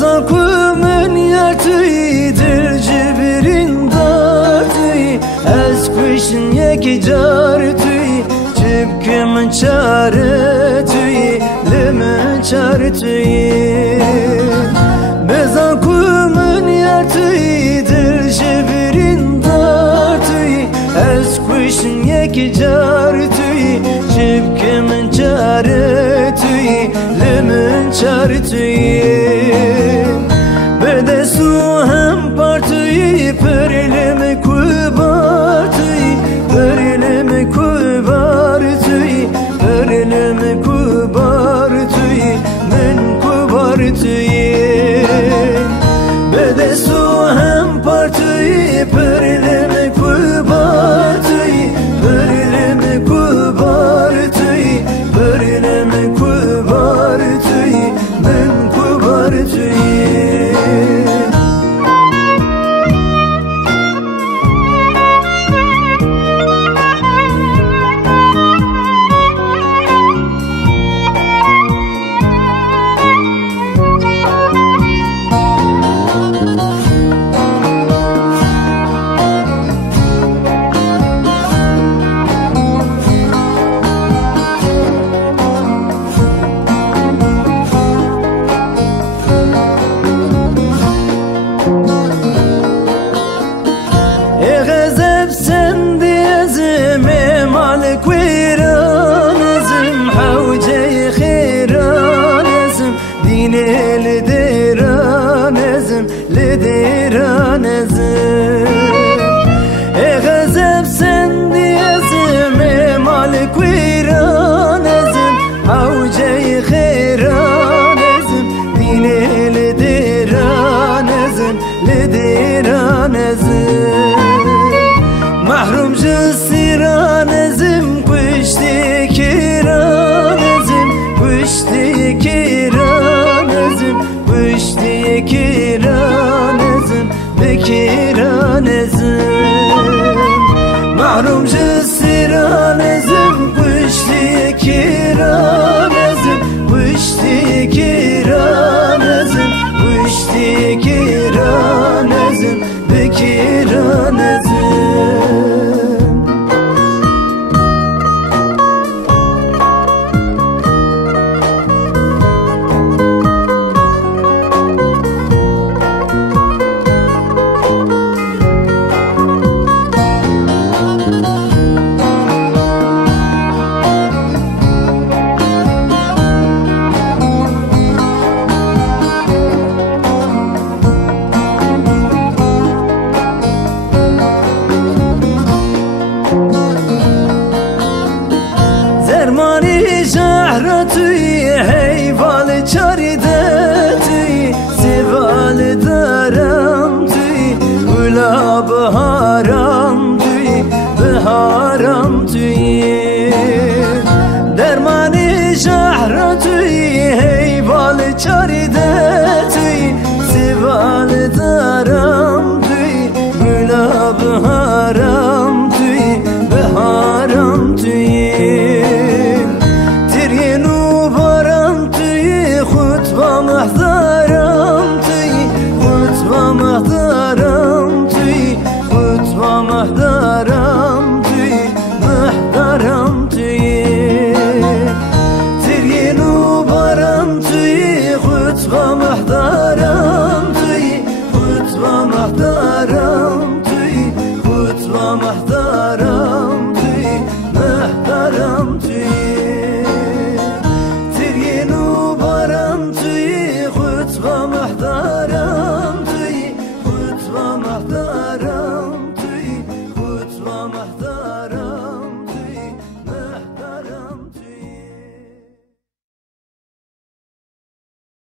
Zakumen yertüydür cibirin dartüy Ez kuşun yeki cartüy Çıpkımın çartüy Limın çartüy Bezakumen yertüydür cibirin dartüy Ez kuşun yeki cartüy Çıpkımın çartüy Limın çartüy Bede su hem partüy Perlemi kubartüy Perlemi kubartüy Perlemi kubartüy Men kubartüy Bede su hem partüy Perlemi kubartüy Perlemi kubartüy Perlemi kubartüy Men kubartüy لديرانزم غزب سنديزم مالك ويرانزم حوجي خيرانزم ديني لديرانزم لديرانزم محروم جسيرانزم كشتي كيرانزم كشتي كيرانزم كشتي كيرانزم بكيرانزم محروم جسيرانزم كشتي كيرانزم كشتي كيرانزم كشتي كيرانزم بكيرانزم زرمانی شهرتوی حیوال چاریدتوی سوال دارم توی گلا بهارم توی بهارم توی درمانی شهرتوی حیوال چاریدتوی سوال دارم توی گلا بهارم توی بهارم توی محضرم توی خطبه محضرم توی خطبه محضرم توی محضرم